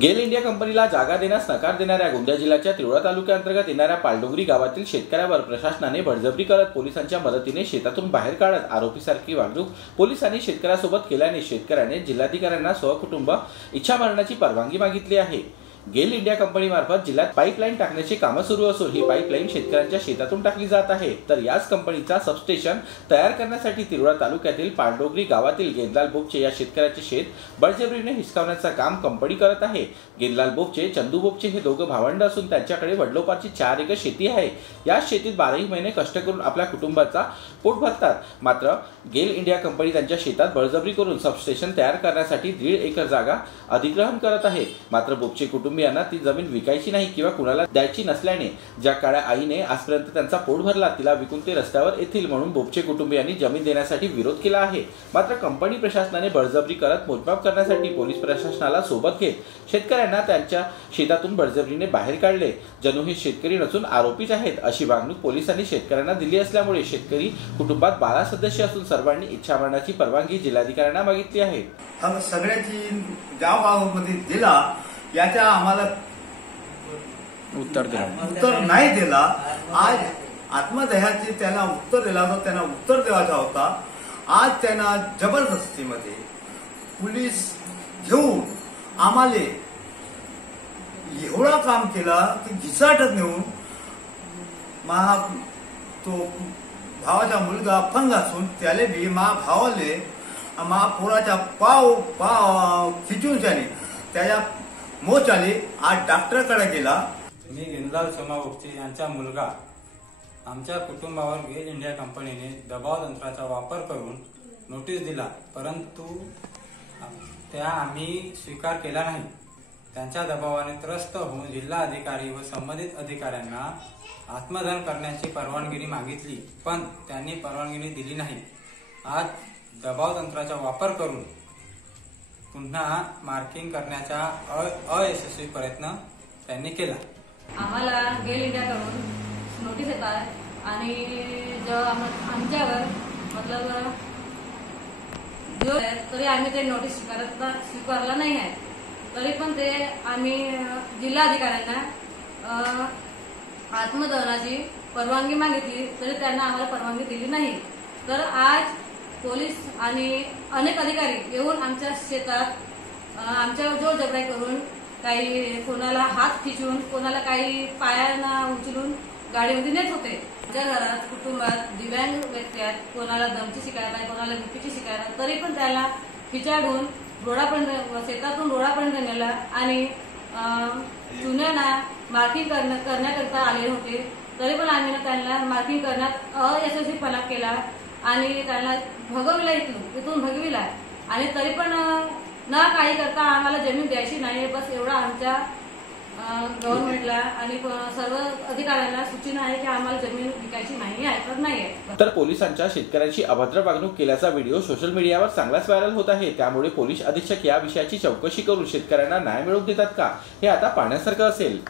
गेल इंडिया कंपनीला जागा देण्यास नकार देणाऱ्या गोंदिया जिल्ह्याच्या तिरोडा तालुक्याअंतर्गत येणाऱ्या पालडोंगरी गावातील शेतकऱ्यावर प्रशासनाने बळजबरी करत पोलिसांच्या मदतीने शेतातून बाहेर काढत आरोपीसारखी वागणूक पोलिसांनी शेतकऱ्यासोबत केल्याने शेतकऱ्याने जिल्हाधिकाऱ्यांना सहकुटुंब इच्छा मरणाची परवानगी मागितली आहे। गेल इंडिया कंपनी मार्फत जिल्ह्यात पाईपलाईन टाकण्याचे काम सुरू असून ही पाईपलाईन शेतकऱ्यांच्या शेतातून टाकली जात आहे। तर याच कंपनीचा सबस्टेशन तयार करण्यासाठी तिरोडा तालुक्यातील पालडोंगरी गावातील गेंदलाल बोपचे या शेतकऱ्याचे शेत बळजबरीने हिसकावण्याचे काम कंपनी करत आहे। गेंदलाल बोपचे, चंदू बोपचे हे दोघं भावंड असून त्यांच्याकडे वडिलोपार्जित 4 एकर शेती आहे। या शेतीत 12 महिने कष्ट करून आपल्या कुटुंबाचा पोट भरतात। मात्र गेल इंडिया कंपनी त्यांच्या शेतात बळजबरी करून सबस्टेशन तयार करण्यासाठी 1.5 एकर जागा अधिग्रहण करत आहे। मात्र बोपचे कुटुंबियांना ती जमीन विकायची नाही किंवा कुणाला द्यायची नसल्याने ज्या काळ्या आईने आजपर्यंत त्यांचा पोट भरला तिला विकून ते रस्त्यावर येतील म्हणून बोपचे कुटुंबियांनी जमीन देण्यासाठी विरोध केला आहे। मात्र कंपनी प्रशासनाने बळजबरी करत मोजमाप करण्यासाठी पोलीस प्रशासनाला सोबत घेत शेतकऱ्यांना त्यांच्या शेतातून बळजबरीने बाहेर काढले। जणू हे शेतकरी नसून आरोपीच आहेत अशी वागणूक पोलिसांनी शेतकऱ्यांना दिली असल्यामुळे शेतकरी कुटुंबात 12 सदस्य असून सर्वांनी इच्छा मरणाची परवानगी जिल्हाधिकाऱ्यांना मागितली आहे। हम सगळ्याची गावामध्ये दिला याच्या आम्हाला उत्तर नाही दिला। आज आत्मदह्याची त्यांना उत्तर दिला होता, त्यांना उत्तर द्यायचा होता। आज त्यांना जबरदस्तीमध्ये पोलीस घेऊन आम्हाला एवढा काम केला की घिसाटत नेऊन तो भावाचा मुलगा अपंग असून त्याले बी भावाले पोराच्या पाव खिचून त्याच्या मोच आली। आज डॉक्टरकडे गेला। मी गेंदलाल सोमा बोपचे यांचा मुलगा आमच्या कुटुंबावर गेल इंडिया कंपनीने दबाव तंत्राचा वापर करून नोटीस दिला, परंतु त्या आम्ही स्वीकार केला नाही। त्यांच्या दबावाने त्रस्त होऊन जिल्हा अधिकारी व संबंधित अधिकाऱ्यांना आत्मदहन करण्याची परवानगी मागितली, पण त्यांनी परवानगी दिली नाही। आज दबाव तंत्राचा वापर करून पुन्हा मार्किंग करण्याचा अयशस्वी प्रयत्न त्यांनी केला। आम्हाला गेल इंडियाकडून नोटीस येतात आणि आमच्यावर मतलब तरी आम्ही ते नोटीस स्वीकारला नाही आहे। तरी पण ते आम्ही जिल्हाधिकाऱ्यांना आत्मदहनाची परवानगी मागितली तरी त्यांना आम्हाला परवानगी दिली नाही। तर आज पोलीस आणि अनेक अधिकारी येऊन आमच्या शेतात आमच्यावर जोरजबराई करून काही कोणाला हात खिचून कोणाला काही पायांना उचलून गाडीमध्ये नेत होते। आमच्या घरात कुटुंबात दिव्यांग व्यक्ती आहेत, कोणाला दमची शिकायत आहे, कोणाला बीपीची शिकायत आहे, तरी पण त्याला पिचाडून शेतातून रोडापर्यंत नेला आणि चुन्यांना मार्किंग करण्याकरता आले होते। तरी पण आम्ही त्यांना मार्किंग करण्यात अयशस्वीपणा केला आणि त्यांना भगविला, इथून भगविला आणि तरी पण न काही करता आम्हाला जमीन द्यायची नाही। बस एवढा आमच्या गव्हर्नमेंटला आणि सर्व अधिकाऱ्यांना सूचना आहे की आम्हाला जमीन विकायची नाही आहे, तर नाही आहे। तर पोलिसांच्या शेतकऱ्यांची अभद्र वागणूक केल्याचा व्हिडिओ सोशल मीडियावर चांगलाच व्हायरल होत आहे। त्यामुळे पोलीस अधीक्षक या विषयाची चौकशी करून शेतकऱ्यांना न्याय मिळवून देतात का हे आता पाहण्यासारखं असेल।